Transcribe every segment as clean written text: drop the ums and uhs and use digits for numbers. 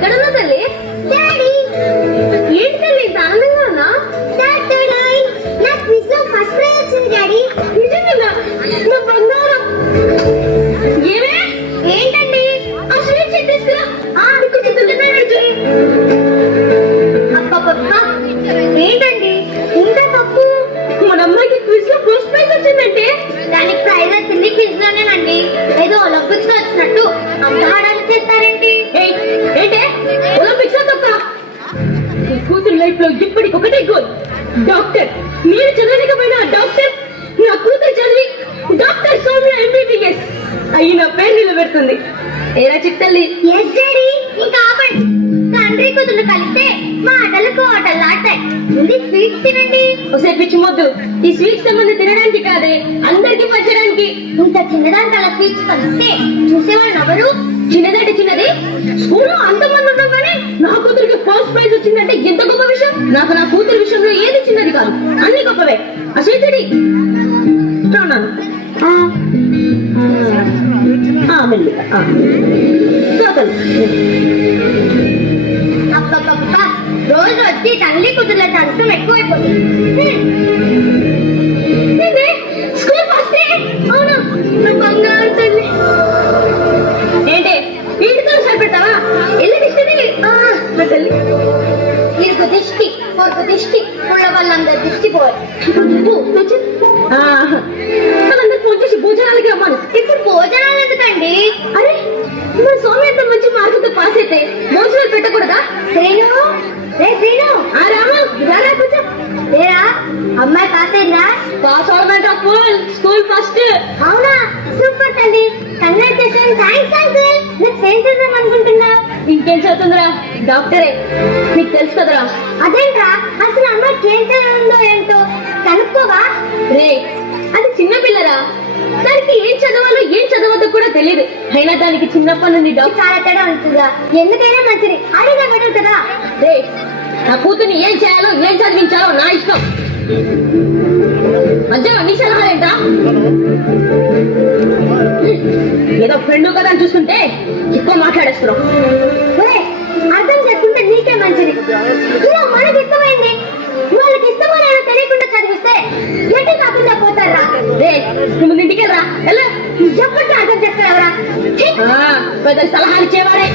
ఎక్కడున్నా తల్లి? డాడీ ఏంటి తల్లి ఇంత ఆనందంగా ఉన్నా? నా క్విజ్ లో ఫస్ట్ ప్రైజ్ వచ్చింది డాడీ. నిజంగా నా బంగారం. ఏమే ఏంటండి? ఆ స్వీట్ తీసుకురా. కొంచెం తిన్నానండి. ఏంటండి ఇంత తప్పు? మన అమ్మాయికి క్విజ్ లో ఫస్ట్ ప్రైజ్ వచ్చిందంటే దానికి ప్రైజ్ వచ్చింది క్విజ్ లోనేనండి. ఏదో ఒలింపిక్స్ లో వచ్చినట్టు అంత హడాలు చేస్తారేంటి? ఏంటే ఒలింపిక్స్ తప్ప కూతురు లైఫ్ లో ఇప్పటికి ఒకటే గోల్, డాక్టర్. మీరు చదవలేకపోయినా డాక్టర్, నా కూతురు చదివి డాక్టర్ సౌమ్య ఎంబీబీఎస్ అయ్యి నా పేరు నిలబెడుతుంది. ఏరా చిట్టల్లి? Yes daddy. ఇంకా ఆపండి. తండ్రి కూతురు కలిస్తే మాటలు కోటలు ఆడతాయి. ఇది స్వీట్ తినండి. ఒకసారి పిచ్చి మొద్దు, ఈ స్వీట్స్ సంబంధం తినడానికి కాదే, అందరికి పంచడానికి. ఇంత చిన్నదానికి అలా స్వీట్స్ పంచితే చూసేవాళ్ళు ఎవరు? చిన్నదంటే చిన్నది, స్కూల్లో అంతమంది ఉన్నాం కానీ నా కూతురికి ఫస్ట్ ప్రైజ్ వచ్చిందంటే ఎంత గొప్ప విషయం. నాకు నా కూతురు విషయంలో ఏది చిన్నది కాదు, అన్ని గొప్పవే. ఆ స్వీట్డి చూడన్నాను అబ్బబ్బబ్బా, రోజు వచ్చి తల్లి కూతుర్ల చదువు ఎక్కువైపోతుంది. స్కూల్ ఫస్ట్ అవును, నా బంగారు తల్లి. ఏంటి వీటితో సరిపెడతావా? ఎల్లు దిష్టిని నా తల్లి. ఇరుకు దిష్టి, పొరుగు దిష్టి, ఉళ్ళ వాళ్ళందరూ దిష్టి పోయి. వాళ్ళందరూ ఫోన్ చేసి భోజనాలకి రమ్మాను. ఇప్పుడు భోజనాలు ఎందుకండి? అరే మన సోమ్య ఎంత మంచి మార్కులతో పాస్ అయితే భోజనాలు పెట్టకూడదా? శ్రీను, రే శ్రీను. ఆ రామా రారా కొంచెం. ఏరా అమ్మాయి పాస్ అయిందా? పాస్ అవడమంట ఫుల్, స్కూల్ ఫస్ట్. అవునా, సూపర్ తల్లి. కంగ్రాచులేషన్. Thanks uncle. నెక్స్ట్ ఏం చేద్దాం అనుకుంటున్నా? ఇంకేం చదువుతుందిరా? డాక్టరే. నీకు తెలుసు కదరా? అదేంట్రా, అసలు అమ్మాయికి ఏం చదువుందో ఏంటో కనుక్కోవా? రే అది చిన్న పిల్లరా, దానికి ఏం చదవాలో ఏం చదవద్దో కూడా తెలియదు. అయినా దానికి చిన్నప్పటి నుండి డాక్టర్ చాలా తేడా ఉంటుందా? ఎందుకైనా మంచిది, అడిగా బెటర్ కదా. రే నా కూతుర్ని ఏం చేయాలో ఏం చదివించాలో నా ఇష్టం. మధ్యలో నీ సలహాలేంటా? ఏదో ఫ్రెండ్ కదా అని చూస్తుంటే ఎక్కువ మాట్లాడేస్తున్నావు. అర్థం చేసుకుంటే నీకే మంచిది. ఇలా మనకి ఇష్టమైంది వాళ్ళకి ఇష్టమో లేదో తెలియకుండా చదివిస్తే ఎట్టి కాకుండా పోతారా? రే నువ్వు ఇంటికి వెళ్ళరా. ఎప్పటికీ అర్థం చేసుకోవరా? పెద్ద సలహాలు ఇచ్చేవారే.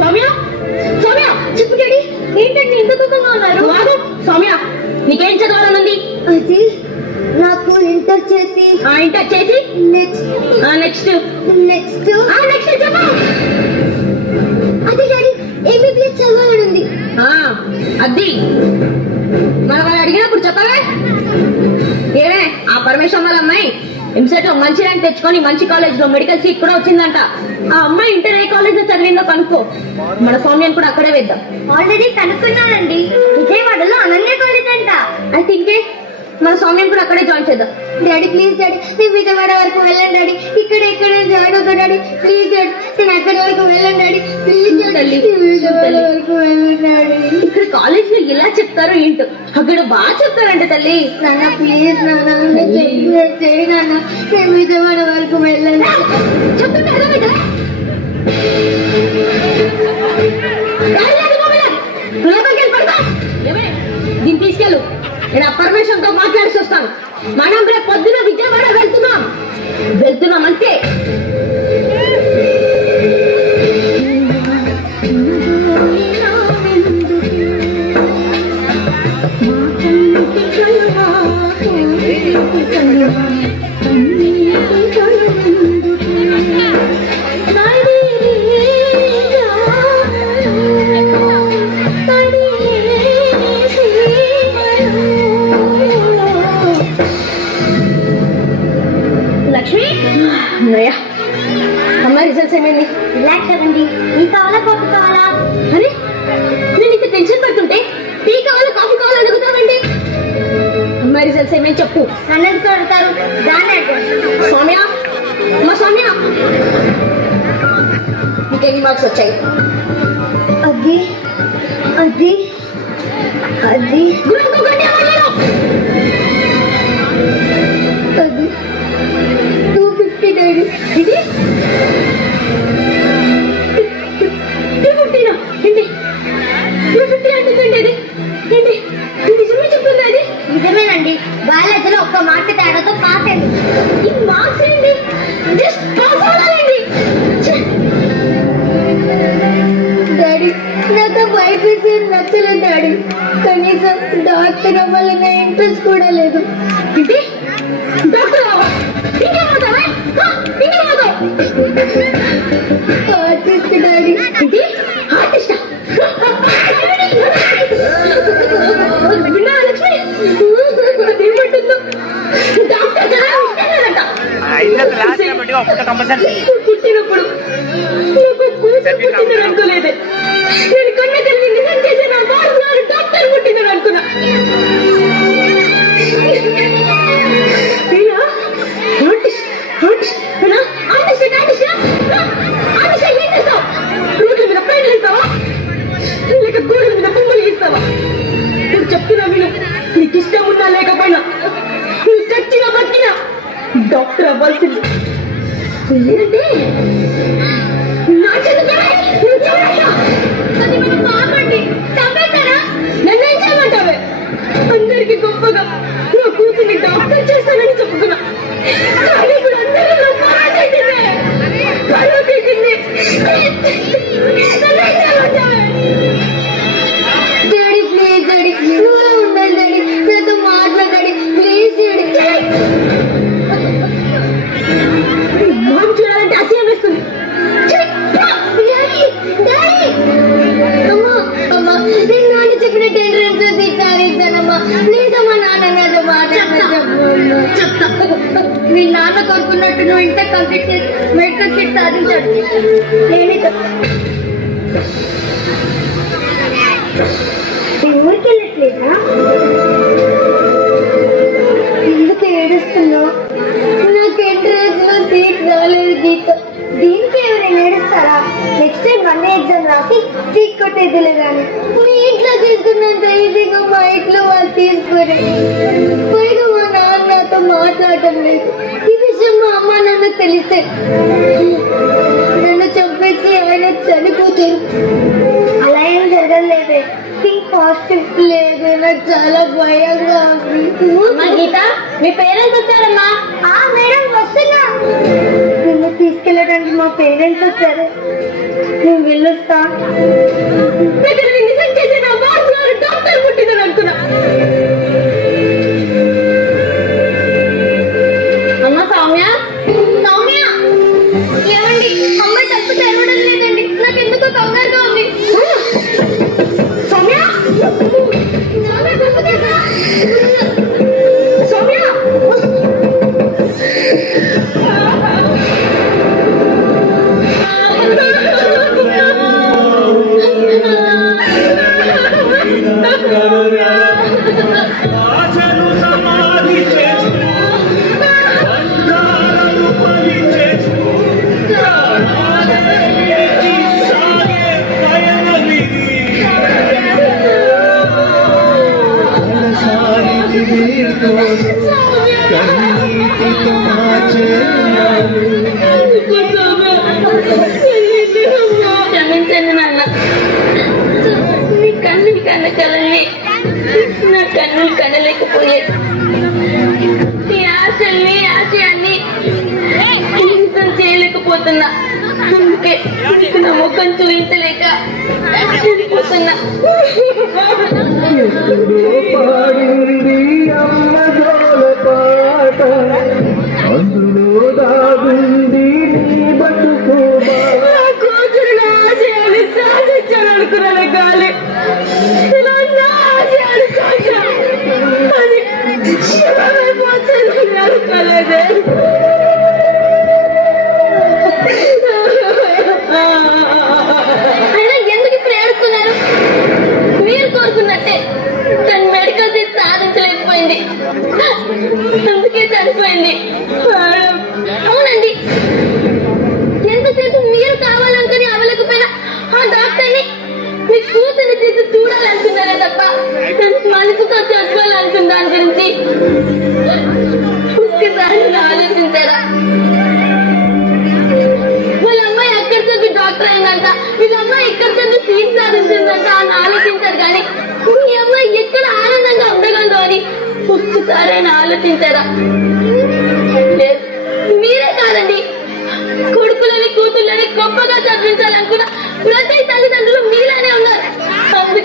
సౌమ్య, సౌమ్య చెప్పు డాడీ. ఏంటండి ఇంత దూరంగా ఉన్నారు? సౌమ్య నీకేం చదవాలనుంది? అది నాకు ఇంటర్ చేసి ఇంటర్ చేసి నెక్స్ట్ నెక్స్ట్ నెక్స్ట్ నెక్స్ట్ చెప్పు. అది డాడీ ఎంబీబీఎస్ చదవాలనుంది. అది మన వాళ్ళు అడిగినప్పుడు చెప్పవే. ఏమే ఆ పరమేశ్వరం వాళ్ళ అమ్మాయి ఎంసెట్ లో మంచి ర్యాంక్ తెచ్చుకొని మంచి కాలేజ్ లో మెడికల్ సీట్ కూడా వచ్చిందంట. ఆ అమ్మాయి ఇంటర్ ఏ కాలేజ్ లో చదివిందో కనుక్కో, మన సౌమ్యాన్ని కూడా అక్కడే వేద్దాం. ఆల్రెడీ కనుక్కున్నానండి, విజయవాడలో అనన్య కాలేజ్ అంట. అయితే ఇంకే మన సౌమ్యం కూడా అక్కడే జాయిన్ చేద్దాం. డాడీ ప్లీజ్ డాడీ, నేను విజయవాడ వరకు వెళ్ళండి డాడీ. ఇక్కడ జాయిన్ అవుతా డాడీ ప్లీజ్ డాడీ. నేను అక్కడి వరకు వెళ్ళండి డాడీ ప్లీజ్ డాడీ. విజయవాడ వరకు వెళ్ళండి డాడీ. ఇక్కడ కాలేజ్ లో ఎలా చెప్తారో ఏంటో, అక్కడ బాగా చెప్తారంట తల్లి. నాన్న ప్లీజ్ నాన్న చేయి నాన్న, నేను విజయవాడ వరకు వెళ్ళండి. చెప్తుంటే అర్థమైతే దీన్ని తీసుకెళ్ళు, నేను ఆ పరమేశ్వరంతో మాట్లాడిసి వస్తాను. మనం రేపు పొద్దున విజయవాడ వెళ్తున్నాం అంతే. లక్ష్మి, అమ్మాయి రిజల్ట్స్ ఏమైంది? రిలాక్స్ అవ్వండి. టీ కావాలా కాఫీ కావాలా? అరే నేను ఇంత టెన్షన్ పడుతుంటే టీ కావాలా కాఫీ కావాలా అడుగుతావండి? అమ్మాయి రిజల్ట్స్ ఏమైంది చెప్పు. అన్నది అడుగుతారు, దాన్ని అడగండి. సౌమ్య, మా సౌమ్య నీకెన్ని మార్క్స్ వచ్చాయి? అది అది అది అది 250 డాడీ. ఇది ఆఫీస్ ఏం నచ్చలేదు డాడీ. కనీసం డాక్టర్ అవ్వాలన్న ఇంట్రెస్ట్ కూడా లేదు. ఇది డాక్టర్ ఇంకేమవుతావా? ఇంకేమవుతావు? Artist daddy. ఇది ఆర్టిస్టా? విన్నావా లక్ష్మి? అదేమంటుందో డాక్టర్ కదా ఇష్టమేనంట. పుట్టినప్పుడు నాకు కూతురు పుట్టిందని అనుకోలేదే. నేను కన్న తల్లి నిజం చేసే నా వారు డాక్టర్ పుట్టిందని అనుకున్నా. రోడ్ల మీద పెయింట్ వేస్తావా లేక గోడల మీద బొమ్మలు గీస్తావా? నేను చెప్తున్నా విను. నీకు ఇష్టం ఉన్నా లేకపోయినా నువ్వు చచ్చినా బతికినా డాక్టర్ అవ్వాల్సింది. లేదంటే నా చేతులే నువ్వు చూడయ్యా. అది మన మామండి. చంపేస్తారా? నన్నేం చేయమంటావే? అందరికి గొప్పగా నా కూతుర్ని డాక్టర్ చేస్తానని చెప్పుకున్నా. కానీ ఇప్పుడు అందరిలో పోరాటైంది. డాడీ ప్లీజ్ డాడీ, నువ్వే ఉండాలి డాడీ. నాతో మాట్లాడాడి ప్లీజ్ డాడీ. మనం చూడాలంటే అసహ్యం వేస్తుంది. డాడీ డాడీ అమ్మా అమ్మా, నేను నాన్న చెప్పిన 10 రన్స్ ఈసారి ఇస్తానమ్మా. ప్లీజ్ అమ్మా, నాన్న నాతో మాట్లాడమ్మా. మీ నాన్న కోరుకున్నట్టు నువ్వు ఇంటర్ కంప్లీట్ చేసి మెడికల్ సీట్ సాధించాడు. నేనే ఊరికి వెళ్ళట్లేదా? ఎందుకు ఏడుస్తున్నావు? నాకు ఎంట్రన్స్ లో సీట్ రాలేదు గీత. దీనికి ఎవరైనా ఏడుస్తారా? నెక్స్ట్ టైం 1 ఎగ్జామ్ రాసి సీట్ కొట్టేదిలే. కానీ మీ ఇంట్లో తీసుకున్నంత ఈజీగా మా ఇంట్లో వాళ్ళు తీసుకోరు. పైగా మా నాన్న నాతో మాట్లాడటం లేదు. ఈ విషయం మా అమ్మ నాన్న తెలిస్తే నన్ను చంపేసి ఆయన చనిపోతారు. అలా ఏం జరగలేదే. Think positive. లేదు, నాకు చాలా భయంగా ఉంది. గీత, మీ పేరెంట్స్ వచ్చారమ్మా. మేడం వస్తున్నా. నిన్ను తీసుకెళ్ళడానికి మా పేరెంట్స్ వచ్చారు. నేను వెళ్ళొస్తా. నిజం చేసే నా బాస్ గారు డాక్టర్ పుట్టిందని అనుకున్నా. అమ్మ సౌమ్య, సౌమ్య ఏమండి, అమ్మాయి తప్పు తెరవడం లేదండి. నాకు ఎందుకో కంగారుగా ఉంది. సౌమ్య, నాన్న తప్పు తెరవడా? సౌమ్య ఆశను సమాధి చేస్తూ బంధాలను బలి చేస్తూ ప్రాణాలే విడిచి సాగే పయనమిది. మనసానికి వీరుతోను కన్నీటితో మార్చేయాలి. క్షమించండి నాన్న. నీ కన్నులు కన్న కలని నా కన్నులు కనలేకపోయే. నీ ఆశల్ని ఆశయాన్ని నిజం చేయలేకపోతున్నా. అందుకే నీకు నా ముఖం చూపించలేక చనిపోతున్నా. పాడింది అమ్మ జోల పాట, అందులో దాగుంది నీ బతుకు బాట. నా కూతురు నా ఆశయాన్ని సాధించాలనుకున్నాను గాలి ఇలా నా ఆశయాన్ని సాధ్యం అది శివమైపోతుంది అనుకోలేదే. అయినా ఎందుకు ఇప్పుడు ఏడుస్తున్నారు? మీరు కోరుకున్నట్టే తను మెడికల్ సీట్ సాధించలేకపోయింది, అందుకే చనిపోయింది. అవునండి, ఎంతసేపు మీరు కావాలనుకుని అవలేకపోయినా ఆ డాక్టర్ని మీ కూతుర్ని తీసి చూడాలనుకున్నారే తప్ప తన మనసుతో చదువుకోవాలనుకున్న దాని గురించి ఒక్కసారి ఆలోచించారా? వాళ్ళ అమ్మాయి అక్కడి చదివి డాక్టర్ అయిందంట, వీళ్ళ అమ్మాయి ఇక్కడ చదివి సీట్ సాధించిందంట అని ఆలోచించారు. కానీ మీ అమ్మాయి ఎక్కడ ఆనందంగా ఉండగలదు అని ఒక్కసారైనా ఆలోచించారా? లేదు, మీరే కాదండి, కొడుకులని కూతుళ్ళని గొప్పగా చదివించాలనుకున్న ప్రతి తల్లిదండ్రులు మీలానే ఉన్నారు. అందుకే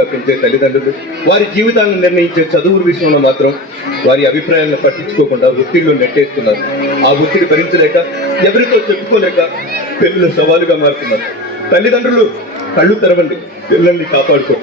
గౌరవంగా పెంచే తల్లిదండ్రులు వారి జీవితాలను నిర్ణయించే చదువుల విషయంలో మాత్రం వారి అభిప్రాయాలను పట్టించుకోకుండా ఒత్తిడిలో నెట్టేస్తున్నారు. ఆ ఒత్తిడి భరించలేక ఎవరితో చెప్పుకోలేక పిల్లలు సవాలుగా మారుతున్నారు. తల్లిదండ్రులు కళ్ళు తెరవండి, పిల్లల్ని కాపాడుకో.